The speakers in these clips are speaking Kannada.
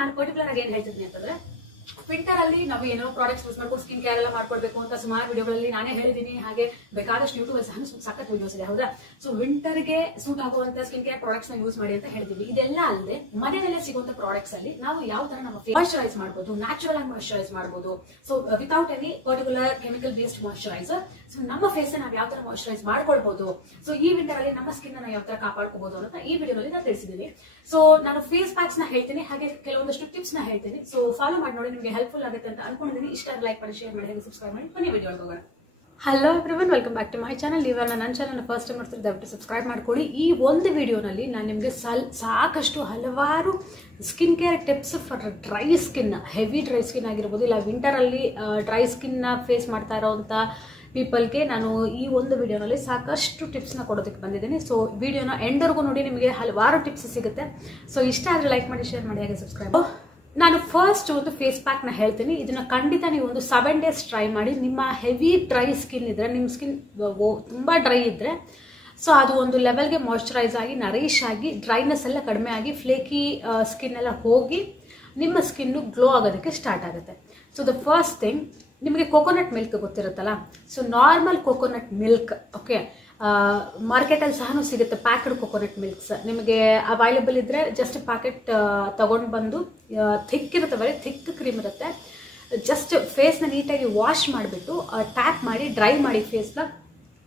ನಾನು ಪರ್ಟಿಕ್ಯುಲರ್ ಆಗಿ ಏನ್ ಹೇಳ್ತಿದ್ದೀನಿ ಅಂತಂದ್ರೆ, ವಿಂಟರ್ ಅಲ್ಲಿ ನಾವು ಏನೋ ಪ್ರಾಡಕ್ಟ್ಸ್ ಯೂಸ್ ಮಾಡ್ಕೊಂಡು ಸ್ಕಿನ್ ಕೇರ್ ಎಲ್ಲ ಮಾಡ್ಕೊಳ್ಬೇಕು ಅಂತ ಸುಮಾರು ವಿಡಿಯೋಗಳಲ್ಲಿ ನಾನೇ ಹೇಳಿದೀನಿ. ಹಾಗೆ ಬೇಕಾದಷ್ಟು ಯೂಟ್ಯೂಬ್ ಸಹ ಸಖತ್ ವಿಡಿಯೋಸ್ ಇದೆ, ಹೌದಾ? ಸೊ ವಿಂಟರ್ ಗೆ ಸೂಟ್ ಆಗುವಂತ ಸ್ಕಿನ್ ಕೇರ್ ಪ್ರಾಡಕ್ಟ್ಸ್ ನ ಯೂಸ್ ಮಾಡಿ ಅಂತ ಹೇಳಿದೀವಿ. ಇದೆಲ್ಲ ಅಲ್ಲದೆ ಮನೆಯಲ್ಲೇ ಸಿಗುವಂತ ಪ್ರಾಡಕ್ಟ್ಸ್ ಅಲ್ಲಿ ನಾವು ಯಾವ ತರ ನಮ್ಮ ಮಾಯಿಶ್ಚರೈಸ್ ಮಾಡಬಹುದು, ನ್ಯಾಚುರಲ್ ಆಗಿ ಮಾಯಿಶ್ಚರೈಸ್ ಮಾಡಬಹುದು. So without any particular chemical based moisturiser. So ನಮ್ಮ ಫೇಸ್ ನಾವು ಯಾವ ತರ ಮಾಯಿಶ್ಚರೈಸ್ ಮಾಡ್ಕೊಳ್ಬಹುದು, ಸೊ ಈ ವಿಂಟರ್ ಅಲ್ಲಿ ನಮ್ಮ ಸ್ಕಿನ್ ನ ಯಾವ ತರ ಕಾಪಾಡ್ಕೋಬಹುದು ಅಂತ ಈ ವಿಡಿಯೋದಲ್ಲಿ ನಾನು ತಿಳಿಸಿದ್ದೀನಿ. ಸೊ ನಾನು ಫೇಸ್ ಪ್ಯಾಕ್ಸ್ ನ ಹೇಳ್ತೀನಿ, ಹಾಗೆ ಕೆಲವೊಂದಷ್ಟು ಟಿಪ್ಸ್ ನ ಹೇಳ್ತೀನಿ. ಸೊ ಫಾಲೋ ಮಾಡಿ ನೋಡಿ, ನಿಮಗೆ ಹೆಲ್ಪ್ಫುಲ್ ಆಗುತ್ತೆ ಅಂತ ಅನ್ಕೊಂಡಿದ್ದೀನಿ. ಇಷ್ಟ ಲೈಕ್ ಮಾಡಿ, ಶೇರ್ ಮಾಡಿ, ಸಬ್ಸ್ಕ್ರೈಬ್ ಮಾಡಿ. ಬನ್ನಿ ವಿಡಿಯೋ ಹೋಗೋಣ. Hello everyone, welcome back to my channel. ನೀವೆಲ್ಲ ನನ್ನ ಚಾನಲ್ ಫಸ್ಟ್ ಟೈಮ್ ನೋಡ್ತಿದ್ರೆ ದಯವಿಟ್ಟು ಸಬ್ಸ್ಕ್ರೈಬ್ ಮಾಡ್ಕೊಳ್ಳಿ. ಈ ಒಂದು ವಿಡಿಯೋನಲ್ಲಿ ನಾನು ನಿಮಗೆ ಸಾಕಷ್ಟು ಹಲವಾರು skin care tips for dry skin, heavy dry skin ಆಗಿರ್ಬೋದು, ಇಲ್ಲ ವಿಂಟರ್ ಅಲ್ಲಿ ಡ್ರೈ ಸ್ಕಿನ್ ನ ಫೇಸ್ ಮಾಡ್ತಾ ಇರೋಂಥ ಪೀಪಲ್ಗೆ ನಾನು ಈ ಒಂದು ವಿಡಿಯೋನಲ್ಲಿ ಸಾಕಷ್ಟು ಟಿಪ್ಸ್ನ ಕೊಡೋದಕ್ಕೆ ಬಂದಿದ್ದೀನಿ. ಸೊ ವಿಡಿಯೋನ ಎಂಡ್ವರೆಗೂ ನೋಡಿ, ನಿಮಗೆ ಹಲವಾರು ಟಿಪ್ಸ್ ಸಿಗುತ್ತೆ. ಸೊ ಇಷ್ಟ ಆದರೆ ಲೈಕ್ ಮಾಡಿ, ಶೇರ್ ಮಾಡಿ, ಹಾಗೆ ಸಬ್ಸ್ಕ್ರೈಬ್. ನಾನು ಫಸ್ಟ್ ಒಂದು ಫೇಸ್ ಪ್ಯಾಕ್ ನ ಹೇಳ್ತೀನಿ. ಇದನ್ನ ಖಂಡಿತ ನೀವು ಒಂದು 7 days ಟ್ರೈ ಮಾಡಿ. ನಿಮ್ಮ ಹೆವಿ ಡ್ರೈ ಸ್ಕಿನ್ ಇದ್ರೆ, ನಿಮ್ಮ ಸ್ಕಿನ್ ತುಂಬಾ ಡ್ರೈ ಇದ್ರೆ, ಸೊ ಅದು ಒಂದು ಲೆವೆಲ್ಗೆ ಮಾಯಿಶ್ಚರೈಸ್ ಆಗಿ, ನರಿಶ್ ಆಗಿ, ಡ್ರೈನೆಸ್ ಎಲ್ಲ ಕಡಿಮೆ ಆಗಿ, ಫ್ಲೇಕಿ ಸ್ಕಿನ್ ಎಲ್ಲ ಹೋಗಿ ನಿಮ್ಮ ಸ್ಕಿನ್ ಗ್ಲೋ ಆಗೋದಕ್ಕೆ ಸ್ಟಾರ್ಟ್ ಆಗುತ್ತೆ. ಸೊ ದ ಫಸ್ಟ್ ಥಿಂಗ್, ನಿಮಗೆ ಕೋಕೋನಟ್ ಮಿಲ್ಕ್ ಗೊತ್ತಿರುತ್ತಲ್ಲ. So normal coconut milk, okay, market ಅಲ್ಲಿ ಸಹ ಸಿಗುತ್ತೆ ಪ್ಯಾಕ್ಡ್ ಕೋಕೋನಟ್ ಮಿಲ್ಕ್ಸ್. ನಿಮಗೆ ಅವೈಲೇಬಲ್ ಇದ್ರೆ ಜಸ್ಟ್ ಪ್ಯಾಕೆಟ್ ತಗೊಂಡು ಬಂದು, ಥಿಕ್ ಇರುತ್ತೆ, ವೆರಿ ಥಿಕ್ ಕ್ರೀಮ್ ಇರುತ್ತೆ. ಜಸ್ಟ್ ಫೇಸ್ ನ ನೀಟಾಗಿ ವಾಶ್ ಮಾಡಿಬಿಟ್ಟು ಟ್ಯಾಪ್ ಮಾಡಿ, ಡ್ರೈ ಮಾಡಿ ಫೇಸ್ನ,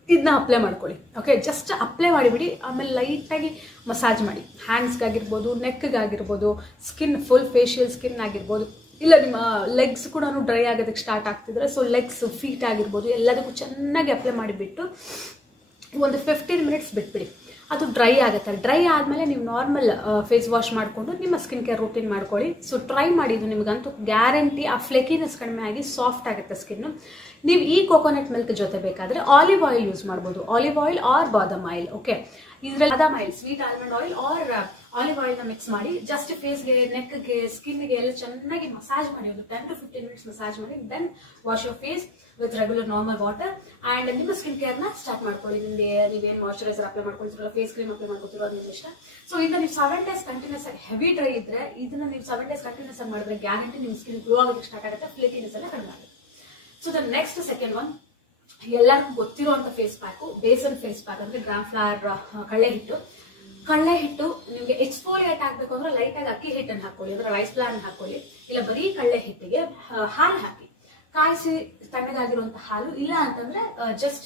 ಇದನ್ನ ಅಪ್ಲೈ ಮಾಡ್ಕೊಳ್ಳಿ. ಓಕೆ, ಜಸ್ಟ್ ಅಪ್ಲೈ ಮಾಡಿಬಿಡಿ. ಆಮೇಲೆ ಲೈಟಾಗಿ ಮಸಾಜ್ ಮಾಡಿ, ಹ್ಯಾಂಡ್ಸ್ಗಾಗಿರ್ಬೋದು, ನೆಕ್ಗಾಗಿರ್ಬೋದು, ಸ್ಕಿನ್ ಫುಲ್ ಫೇಶಿಯಲ್ ಸ್ಕಿನ್ ಆಗಿರ್ಬೋದು, ಇಲ್ಲ ನಿಮ್ಮ ಲೆಗ್ಸ್ ಕೂಡ ಡ್ರೈ ಆಗೋದಕ್ಕೆ ಸ್ಟಾರ್ಟ್ ಆಗ್ತಿದ್ರೆ, ಸೊ ಲೆಗ್ಸ್, ಫೀಟ್ ಆಗಿರ್ಬೋದು, ಎಲ್ಲದಕ್ಕೂ ಚೆನ್ನಾಗಿ ಅಪ್ಲೈ ಮಾಡಿಬಿಟ್ಟು ಒಂದು 15 minutes ಬಿಟ್ಬಿಡಿ. ಅದು ಡ್ರೈ ಆಗುತ್ತೆ. ಡ್ರೈ ಆದಮೇಲೆ ನೀವು ನಾರ್ಮಲ್ ಫೇಸ್ ವಾಶ್ ಮಾಡಿಕೊಂಡು ನಿಮ್ಮ ಸ್ಕಿನ್ ಕೇರ್ ರೂಟೀನ್ ಮಾಡ್ಕೊಳ್ಳಿ. ಸೊ ಟ್ರೈ ಮಾಡಿದ್ದು ನಿಮಗಂತೂ ಗ್ಯಾರಂಟಿ ಆ ಫ್ಲೆಕಿನೆಸ್ ಕಡಿಮೆ ಆಗಿ ಸಾಫ್ಟ್ ಆಗುತ್ತೆ ಸ್ಕಿನ್. ನೀವು ಈ ಕೋಕೋನಟ್ ಮಿಲ್ಕ್ ಜೊತೆ ಬೇಕಾದ್ರೆ ಆಲಿವ್ ಆಯಿಲ್ ಯೂಸ್ ಮಾಡ್ಬೋದು, ಆಲಿವ್ ಆಯಿಲ್ ಆರ್ ಬಾದಾಮ್ ಆಯಿಲ್. ಓಕೆ, ಇದ್ರಲ್ಲಿ ಬಾದಾಮ್ oil, sweet almond oil or olive oil ನ ಮಿಕ್ಸ್ ಮಾಡಿ ಜಸ್ಟ್ ಫೇಸ್ಗೆ, ನೆಕ್ಗೆ, ಸ್ಕಿನ್ಗೆ ಎಲ್ಲ ಚೆನ್ನಾಗಿ ಮಸಾಜ್ ಮಾಡಿ, ಒಂದು 10 to 15 minutes ಮಸಾಜ್ ಮಾಡಿ. Then wash your face with regular normal water and ನಿಮ್ಮ ಸ್ಕಿನ್ ಕೇರ್ ನ ಸ್ಟಾರ್ಟ್ ಮಾಡ್ಕೊಳ್ಳಿ. ನಿಮಗೆ ನೀವೇನು ಮಾಯಿಶ್ಚರೈಸರ್ ಅಪ್ಲೈ ಮಾಡ್ಕೊಳ್ತಿರೋ, ಫೇಸ್ ಕ್ರೀಮ್ ಅಪ್ಲೈ ಮಾಡ್ಕೊತಿರೋ, ಅದು ನಿಮ್ಗೆ ಇಷ್ಟ. ಸೊ ಇದನ್ನ ನೀವು 7 days ಕಂಟಿನ್ಯೂಸ್ ಆಗಿ, ಹೆವಿ ಡ್ರೈ ಇದ್ರೆ ಇದನ್ನ ನೀವು 7 days ಕಂಟಿನ್ಯೂಸ್ ಆಗಿ ಮಾಡಿದ್ರೆ ಗ್ಯಾರಂಟಿ ನಿಮ್ಮ ಸ್ಕಿನ್ ಗ್ಲೋ ಆಗೋದಕ್ಕೆ ಸ್ಟಾರ್ಟ್ ಆಗುತ್ತೆ, ಫ್ಲೇಕಿನೆಸ್ ಎಲ್ಲ ಕಡಿಮೆ ಆಗುತ್ತೆ. So the next second one, ಎಲ್ಲರಿಗೂ ಗೊತ್ತಿರುವಂತ face pack, besan face pack. ಅಂದ್ರೆ ಗ್ರಾಮ್ ಫ್ಲವರ್, ಕಳ್ಳೆ ಹಿಟ್ಟು. ನಿಮ್ಗೆ ಎಕ್ಸ್ಫೋಲಿಯೇಟ್ ಆಗ್ಬೇಕು ಅಂದ್ರೆ ಲೈಟ್ ಆಗಿ ಅಕ್ಕಿ ಹಿಟ್ಟನ್ನು ಹಾಕೊಳ್ಳಿ, ಅಂದ್ರೆ ರೈಸ್ ಫ್ಲವರ್ ಹಾಕೊಳ್ಳಿ. ಇಲ್ಲ ಬರೀ ಕಳ್ಳೆ ಹಿಟ್ಟಿಗೆ ಹಾಲು ಹಾಕಿ, ಕಾಯಿಸಿ ತಣ್ಣಗಾಗಿರುವಂತಹ ಹಾಲು, ಇಲ್ಲ ಅಂತಂದ್ರೆ ಜಸ್ಟ್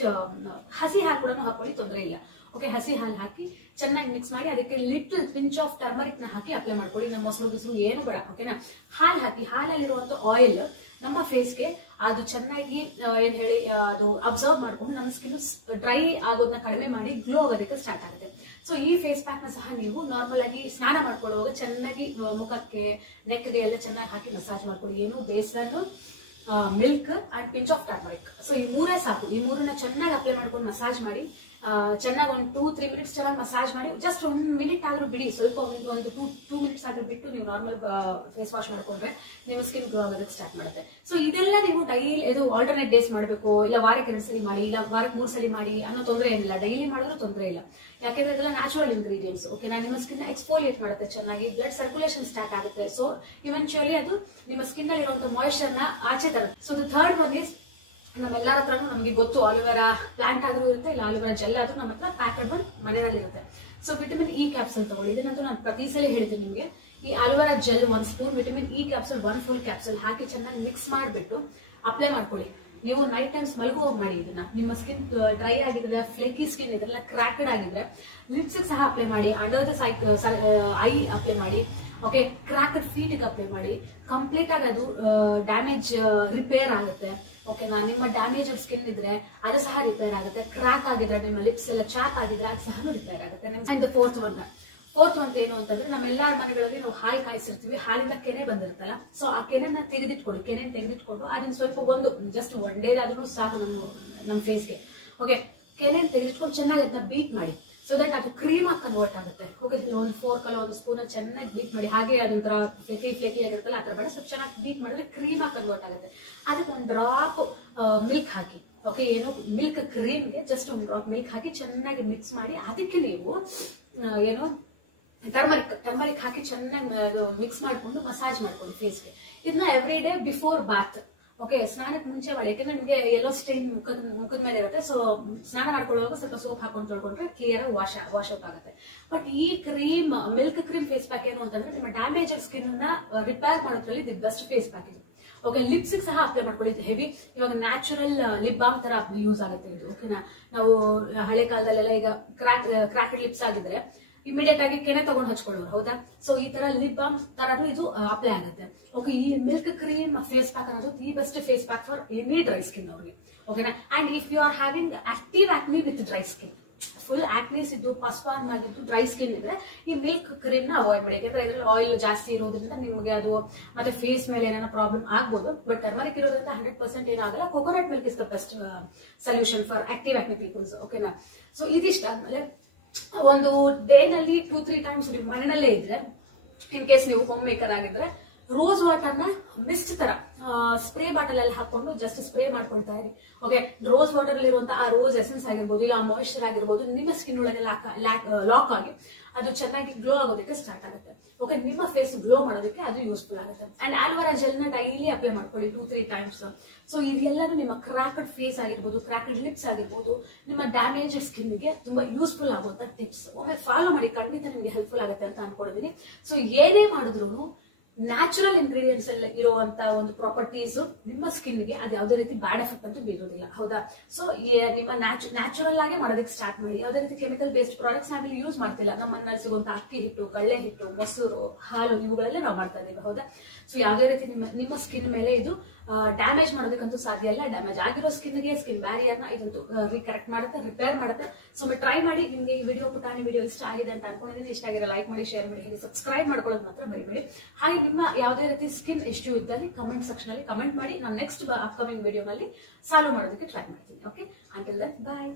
ಹಸಿ ಹಾಲು ಕೂಡ ಹಾಕೊಳ್ಳಿ, ತೊಂದರೆ ಇಲ್ಲ. ಓಕೆ, ಹಸಿ ಹಾಲು ಹಾಕಿ ಚೆನ್ನಾಗಿ ಮಿಕ್ಸ್ ಮಾಡಿ, ಅದಕ್ಕೆ ಲಿಟಲ್ ಪಿಂಚ್ ಆಫ್ ಟರ್ಮರಿಕ್ ನ ಹಾಕಿ ಅಪ್ಲೈ ಮಾಡ್ಕೊಳ್ಳಿ. ನಮ್ಮ ಮೊಸರು ಏನು ಬೇಡ, ಓಕೆನಾ? ಹಾಲು ಹಾಕಿ, ಹಾಲಲ್ಲಿರುವಂತ ಆಯಿಲ್ ನಮ್ಮ ಫೇಸ್ಗೆ ಅದು ಚೆನ್ನಾಗಿ ಏನ್ ಹೇಳಿ ಅದು ಅಬ್ಸರ್ವ್ ಮಾಡ್ಕೊಂಡು ನಮ್ಮ ಸ್ಕಿನ್ ಡ್ರೈ ಆಗೋದನ್ನ ಕಡಿಮೆ ಮಾಡಿ ಗ್ಲೋ ಆಗೋದಕ್ಕೆ ಸ್ಟಾರ್ಟ್ ಆಗುತ್ತೆ. ಸೊ ಈ ಫೇಸ್ ಪ್ಯಾಕ್ ನ ಸಹ ನೀವು ನಾರ್ಮಲ್ ಆಗಿ ಸ್ನಾನ ಮಾಡ್ಕೊಳ್ಳುವಾಗ ಚೆನ್ನಾಗಿ ಮುಖಕ್ಕೆ, ನೆಕ್ಗೆ ಎಲ್ಲ ಚೆನ್ನಾಗಿ ಹಾಕಿ ಮಸಾಜ್ ಮಾಡ್ಕೊಳ್ಳಿ. ಏನು besan, milk and pinch of turmeric. So ಈ ಮೂರೇ ಸಾಕು. ಈ ಮೂರನ್ನ ಚೆನ್ನಾಗಿ ಅಪ್ಲೈ ಮಾಡ್ಕೊಂಡು ಮಸಾಜ್ ಮಾಡಿ, ಚೆನ್ನಾಗಿ ಒಂದು 2-3 minutes ಚೆನ್ನಾಗಿ ಮಸಾಜ್ ಮಾಡಿ, ಜಸ್ಟ್ 1 minute ಆದ್ರೂ ಬಿಡಿ, ಸ್ವಲ್ಪ ಒಂದು 2 minutes ಆದ್ರೂ ಬಿಟ್ಟು ನೀವು ನಾರ್ಮಲ್ ಫೇಸ್ ವಾಶ್ ಮಾಡ್ಕೊಂಡ್ರೆ ನಿಮ್ಮ ಸ್ಕಿನ್ ಗ್ಲೋ ಆಗೋದಕ್ಕೆ ಸ್ಟಾರ್ಟ್ ಮಾಡುತ್ತೆ. ಸೊ ಇದೆಲ್ಲ ನೀವು ಡೈಲಿ, ಇದು ಆಲ್ಟರ್ನೇಟ್ ಡೇಸ್ ಮಾಡಬೇಕು, ಇಲ್ಲ ವಾರಕ್ಕೆ 2 ಸಲ ಮಾಡಿ, ಇಲ್ಲ ವಾರಕ್ಕೆ 3 ಸಲ ಮಾಡಿ ಅನ್ನೋ ತೊಂದರೆ ಏನಿಲ್ಲ. ಡೈಲಿ ಮಾಡಿದ್ರೂ ತೊಂದರೆ ಇಲ್ಲ, ಯಾಕೆಂದ್ರೆ ಇದೆಲ್ಲ ನ್ಯಾಚುರಲ್ ಇಂಗ್ರೀಡಿಯೆಂಟ್ಸ್. ಓಕೆ, ನಿಮ್ಮ ಸ್ಕಿನ್ ಎಕ್ಸ್ಫೋಲಿಯೇಟ್ ಮಾಡುತ್ತೆ, ಚೆನ್ನಾಗಿ ಬ್ಲಡ್ ಸರ್ಕ್ಯುಲೇಷನ್ ಸ್ಟಾರ್ಟ್ ಆಗುತ್ತೆ. ಸೊ ಇವೆಂಚುಯಲಿ ಅದು ನಿಮ್ಮ ಸ್ಕಿನ್ ಅಲ್ಲಿ ಇರುವಂತಹ ಮಾಯಿಶ್ಚರ್ ನ ಆಚೆ ತರುತ್ತೆ. So the third one is, ನಮ್ಮೆಲ್ಲರ ಹತ್ರನೂ ನಮಗೆ ಗೊತ್ತು, ಆಲೋವೆರಾ ಪ್ಲಾಂಟ್ ಆದ್ರೂ ಇರುತ್ತೆ, ಇಲ್ಲ ಆಲೋವೆರಾ ಜೆಲ್ ಆದ್ರೂ ನಮ್ಮ ಹತ್ರ ಪ್ಯಾಕೆಟ್ ಬಂದು ಮನೆಯಲ್ಲಿ ಇರುತ್ತೆ. ಸೊ ವಿಟಮಿನ್ ಇ ಕ್ಯಾಪ್ಸೂಲ್ ತಗೊಳ್ಳಿ. ಇದನ್ನಂತೂ ನಾನು ಪ್ರತಿ ಸಲ ಹೇಳ್ತೀನಿ ನಿಮಗೆ. ಈ aloe vera gel 1 spoon, vitamin E capsule 1 full capsule ಹಾಕಿ ಚೆನ್ನಾಗಿ ಮಿಕ್ಸ್ ಮಾಡಿಬಿಟ್ಟು ಅಪ್ಲೈ ಮಾಡ್ಕೊಳ್ಳಿ. ನೀವು ನೈಟ್ ಟೈಮ್ಸ್ ಮಲಗುವಾಗ ಮಾಡಿ ಇದನ್ನ. ನಿಮ್ಮ ಸ್ಕಿನ್ ಡ್ರೈ ಆಗಿದ್ರೆ, ಫ್ಲೇಕಿ ಸ್ಕಿನ್ ಇದೆಲ್ಲ ಕ್ರ್ಯಾಕ್ಡ್ ಆಗಿದ್ರೆ ಲಿಪ್ಸ್ ಸಹ ಅಪ್ಲೈ ಮಾಡಿ, ಅಂಡರ್ ದ ಐ ಅಪ್ಲೈ ಮಾಡಿ. ಓಕೆ, ಕ್ರ್ಯಾಕ್ಡ್ ಫೀಟ್ ಅಪ್ಲೈ ಮಾಡಿ. ಕಂಪ್ಲೀಟ್ ಆಗಿ ಅದು ಡ್ಯಾಮೇಜ್ ರಿಪೇರ್ ಆಗುತ್ತೆ. ಓಕೆನಾ? ನಿಮ್ಮ ಡ್ಯಾಮೇಜ್ ಸ್ಕಿನ್ ಇದ್ರೆ ಅದು ಸಹ ರಿಪೇರ್ ಆಗುತ್ತೆ. ಕ್ರ್ಯಾಕ್ ಆಗಿದ್ರೆ, ನಿಮ್ಮ ಲಿಪ್ಸ್ ಎಲ್ಲ ಚಾಪ್ ಆಗಿದ್ರೆ ಅದು ಸಹ ರಿಪೇರ್ ಆಗುತ್ತೆ. ಅಂಡ್ ಫೋರ್ತ್ ಒನ್ ಏನು ಅಂತಂದ್ರೆ, ನಮ್ಮೆಲ್ಲರ ಮನೆಗಳಲ್ಲಿ ನಾವು ಹಾಲು ಕಾಯಿಸಿರ್ತೀವಿ, ಹಾಲಿಂದ ಕೆನೆ ಬಂದಿರುತ್ತಲ್ಲ. ಸೊ ಆ ಕೆನೆನ ತೆಗೆದಿಟ್ಕೊಂಡು ಅದನ್ನ ಸ್ವಲ್ಪ ಒಂದು ಜಸ್ಟ್ 1 day ಆದ್ರೂ ಸಾಕು ನಮ್ಮ ಫೇಸ್ಗೆ. ಓಕೆ, ಕೆನೆನ ತೆಗೆದಿಟ್ಕೊಂಡು ಚೆನ್ನಾಗಿ ಅದನ್ನ ಬೀಟ್ ಮಾಡಿ, ಸೊ ದಟ್ ಅದು ಕ್ರೀಮ್ ಆಗಿ ಕನ್ವರ್ಟ್ ಆಗುತ್ತೆ. ಓಕೆ, ಒಂದು ಫೋರ್ಕ್ ಅಲ್ಲ ಒಂದು ಸ್ಪೂನ್ ಚೆನ್ನಾಗಿ ಬೀಟ್ ಮಾಡಿ, ಹಾಗೆ ಅದೊಂಥರ ಫ್ಲೇಕಿ ಆಗಿರುತ್ತಲ್ಲ ಆ ತರ ಬೇಡ, ಸ್ವಲ್ಪ ಚೆನ್ನಾಗಿ ಬೀಟ್ ಮಾಡಿದ್ರೆ ಕ್ರೀಮ್ ಆಗಿ ಕನ್ವರ್ಟ್ ಆಗುತ್ತೆ. ಅದಕ್ಕೆ ಒಂದು ಡ್ರಾಪ್ ಮಿಲ್ಕ್ ಹಾಕಿ. ಓಕೆ, ಏನು ಮಿಲ್ಕ್ ಕ್ರೀಮ್ಗೆ ಜಸ್ಟ್ ಒಂದು ಡ್ರಾಪ್ ಮಿಲ್ಕ್ ಹಾಕಿ ಚೆನ್ನಾಗಿ ಮಿಕ್ಸ್ ಮಾಡಿ, ಅದಕ್ಕೆ ನೀವು ಏನು ಟರ್ಮರಿಕ್ ಹಾಕಿ ಚೆನ್ನಾಗಿ ಮಿಕ್ಸ್ ಮಾಡ್ಕೊಂಡು ಮಸಾಜ್ ಮಾಡ್ಕೊಂಡು ಫೇಸ್ಗೆ. ಇದನ್ನ every day before bath, okay, ಸ್ನಾನಕ್ಕೆ ಮುಂಚೆ ಮಾಡಿ. ಯಾಕಂದ್ರೆ ನಿಮಗೆ ಎಲ್ಲೋ ಸ್ಟೈನ್ ಮುಖದ ಮೇಲೆ ಇರುತ್ತೆ. ಸೊ ಸ್ನಾನ ಮಾಡ್ಕೊಳ್ಳುವಾಗ ಸ್ವಲ್ಪ ಸೋಪ್ ಹಾಕೊಂಡು ತೊಳ್ಕೊಂಡ್ರೆ ಕ್ಲಿಯರ್ ವಾಶ್ ಔಟ್ ಆಗುತ್ತೆ. ಬಟ್ ಈ cream, milk cream face pack ಏನು ಅಂತಂದ್ರೆ ನಿಮ್ಮ ಡ್ಯಾಮೇಜ್ ಸ್ಕಿನ್ ಅನ್ನ ರಿಪೇರ್ ಮಾಡೋದ್ರಲ್ಲಿ ದಿ ಬೆಸ್ಟ್ ಫೇಸ್ ಪ್ಯಾಕ್ ಇದು. ಓಕೆ, ಲಿಪ್ಸ್ ಸಹ ಅಪ್ಲೈ ಮಾಡ್ಕೊಳ್ಳಿ. ಹೆವಿ ಇವಾಗ ನ್ಯಾಚುರಲ್ ಲಿಪ್ ಬಾಮ್ ತರ ಯೂಸ್ ಆಗುತ್ತೆ ಇದು. ಓಕೆನಾ, ನಾವು ಹಳೆ ಕಾಲದಲ್ಲೆಲ್ಲ ಈಗ ಕ್ರಾಕ್ಡ್ ಲಿಪ್ಸ್ ಆಗಿದ್ರೆ ಇಮಿಡಿಯೇಟ್ ಆಗಿ ಕೆನೆ ತಗೊಂಡು ಹಚ್ಕೊಳ್ಳೋರು, ಹೌದಾ? ಸೊ ಈ ತರ ಲಿಪ್ ಬಾಮ್ ತರನು ಇದು ಅಪ್ಲೈ ಆಗುತ್ತೆ. ಓಕೆ, ಈ ಮಿಲ್ಕ್ ಕ್ರೀಮ್ ಫೇಸ್ ಪ್ಯಾಕ್ ಅನ್ನೋದು the best face pack for any dry skin ಅವ್ರಿಗೆ. ಓಕೆನಾ, and if you are having active acne with dry skin, full acnes ಇದ್ದು ಪಸ್ಪಾನ್ ಆಗಿದ್ದು ಡ್ರೈ ಸ್ಕಿನ್ ಇದ್ರೆ ಈ ಮಿಲ್ಕ್ ಕ್ರೀಮ್ ನ ಅವಾಯ್ಡ್ ಮಾಡಿ. ಯಾಕಂದ್ರೆ ಇದ್ರಲ್ಲಿ ಆಯಿಲ್ ಜಾಸ್ತಿ ಇರೋದ್ರಿಂದ ನಿಮಗೆ ಅದು ಮತ್ತೆ ಫೇಸ್ ಮೇಲೆ ಏನಾರ ಪ್ರಾಬ್ಲಮ್ ಆಗ್ಬೋದು. ಬಟ್ ಟರ್ಮರಿಕ್ ಇರೋದ್ರಿಂದ 100% ಏನಾಗಲ್ಲ. Coconut milk is the best solution for active acne peoples. ಓಕೆನಾ, ಸೊ ಇದಿಷ್ಟ ಆದ್ಮೇಲೆ ಒಂದು ಡೇ ನಲ್ಲಿ 2-3 ಟೈಮ್ಸ್ ನೀವು ಮನೆಯಲ್ಲೇ ಇದ್ರೆ, ಇನ್ ಕೇಸ್ ನೀವು ಹೋಮ್ ಮೇಕರ್ ಆಗಿದ್ರೆ, ರೋಸ್ ವಾಟರ್ ನ ಮಿಸ್ಟ್ ತರ ಸ್ಪ್ರೇ ಬಾಟಲ್ ಅಲ್ಲಿ ಹಾಕೊಂಡು ಜಸ್ಟ್ ಸ್ಪ್ರೇ ಮಾಡ್ಕೊಳ್ತಾ ಇರಿ. ಓಕೆ, ರೋಸ್ ವಾಟರ್ ಅಲ್ಲಿ ಇರುವಂತಹ ಆ ರೋಸ್ ಎಸೆನ್ಸ್ ಆಗಿರ್ಬೋದು, ಇಲ್ಲ ಮಾಯಿಶ್ಚರ್ ಆಗಿರ್ಬೋದು, ನಿಮ್ಮ ಸ್ಕಿನ್ ಒಳಗೆ ಲಾಕ್ ಆಗಿ ಅದು ಚೆನ್ನಾಗಿ ಗ್ಲೋ ಆಗೋದಕ್ಕೆ ಸ್ಟಾರ್ಟ್ ಆಗುತ್ತೆ. ಓಕೆ, ನಿಮ್ಮ ಫೇಸ್ ಗ್ಲೋ ಮಾಡೋದಕ್ಕೆ ಅದು ಯೂಸ್ಫುಲ್ ಆಗುತ್ತೆ. ಅಂಡ್ ಆಲ್ವರಾ ಜೆಲ್ ನ ಡೈಲಿ ಅಪ್ಲೈ ಮಾಡ್ಕೊಳ್ಳಿ 2-3 ಟೈಮ್ಸ್. ಸೊ ಇದೆಲ್ಲರೂ ನಿಮ್ಮ ಕ್ರಾಕ್ಡ್ ಫೇಸ್ ಆಗಿರ್ಬೋದು, ಕ್ರಾಕ್ಡ್ ಲಿಪ್ಸ್ ಆಗಿರ್ಬೋದು, ನಿಮ್ಮ ಡ್ಯಾಮೇಜ್ ಸ್ಕಿನ್ ಗೆ ತುಂಬಾ ಯೂಸ್ಫುಲ್ ಆಗುವಂತ ಟಿಪ್ಸ್. ಒಮ್ಮೆ ಫಾಲೋ ಮಾಡಿ, ಖಂಡಿತ ನಿಮಗೆ ಹೆಲ್ಪ್ಫುಲ್ ಆಗುತ್ತೆ ಅಂತ ಅನ್ಕೊಂಡಿದೀನಿ. ಸೊ ಏನೇ ಮಾಡಿದ್ರು ನ್ಯಾಚುರಲ್ ಇಂಗ್ರೀಡಿಯೆಂಟ್ಸ್ ಎಲ್ಲ ಇರುವಂತ ಒಂದು ಪ್ರಾಪರ್ಟೀಸ್ ನಿಮ್ಮ ಸ್ಕಿನ್ ಗೆ ಅದು ಯಾವುದೇ ರೀತಿ ಬ್ಯಾಡ್ ಎಫೆಕ್ಟ್ ಅಂತೂ ಬೀರೋದಿಲ್ಲ, ಹೌದಾ? ಸೊ ನಿಮ್ಮ ನ್ಯಾಚುರಲ್ ಆಗಿ ಮಾಡೋದಕ್ಕೆ ಸ್ಟಾರ್ಟ್ ಮಾಡಿ. ಯಾವುದೇ ರೀತಿ ಕೆಮಿಕಲ್ ಬೇಸ್ಡ್ ಪ್ರಾಡಕ್ಟ್ಸ್ ನಾವಿಲ್ಲಿ ಯೂಸ್ ಮಾಡ್ತಿಲ್ಲ. ನಮ್ಮನ್ನ ಸಿಗುವಂತ ಅಕ್ಕಿ ಹಿಟ್ಟು, ಕಳ್ಳೆ ಹಿಟ್ಟು, ಮೊಸರು, ಹಾಲು ಇವುಗಳಲ್ಲೇ ನಾವು ಮಾಡ್ತಾ ಇದ್ದೀವಿ, ಹೌದಾ? ಸೊ ಯಾವುದೇ ರೀತಿ ನಿಮ್ಮ ಸ್ಕಿನ್ ಮೇಲೆ ಇದು ಡ್ಯಾಮೇಜ್ ಮಾಡೋದಕ್ಕಂತೂ ಸಾಧ್ಯ ಇಲ್ಲ. ಡ್ಯಾಮೇಜ್ ಆಗಿರೋ ಸ್ಕಿನ್ಗೆ ಸ್ಕಿನ್ ಬ್ಯಾರಿಯರ್ ನ ಇದಂತೂ ಕರೆಕ್ಟ್ ಮಾಡುತ್ತೆ, ರಿಪೇರ್ ಮಾಡುತ್ತೆ. ಸೊ ಟ್ರೈ ಮಾಡಿ. ನಿಮ್ಗೆ ಈ ವಿಡಿಯೋ ಪುಟಾಣಿ ವಿಡಿಯೋ ಇಷ್ಟ ಆಗಿದೆ ಅಂತ ಅನ್ಕೊಂಡಿದ್ದೀನಿ. ಇಷ್ಟ ಆಗಿರೋ ಲೈಕ್ ಮಾಡಿ, ಶೇರ್ ಮಾಡಿ, ಹಾಗೆ ಸಬ್ಸ್ಕ್ರೈಬ್ ಮಾಡ್ಕೊಳ್ಳೋದು ಮಾತ್ರ ಮರಿಬೇಡಿ. ಹಾಗೆ ನಿಮ್ಮ ಯಾವುದೇ ರೀತಿ ಸ್ಕಿನ್ ಇಶ್ಯೂ ಇದ್ದಲ್ಲಿ ಕಮೆಂಟ್ ಸೆಕ್ಷನ್ ಅಲ್ಲಿ ಕಮೆಂಟ್ ಮಾಡಿ. ನಾನು ನೆಕ್ಸ್ಟ್ ಅಪ್ಕಮಿಂಗ್ ವಿಡಿಯೋನಲ್ಲಿ ಸಾಲ್ವ್ ಮಾಡೋದಕ್ಕೆ ಟ್ರೈ ಮಾಡ್ತೀನಿ. ಓಕೆ, ಅಂಟಿಲ್ ದೆನ್ ಬಾಯ್.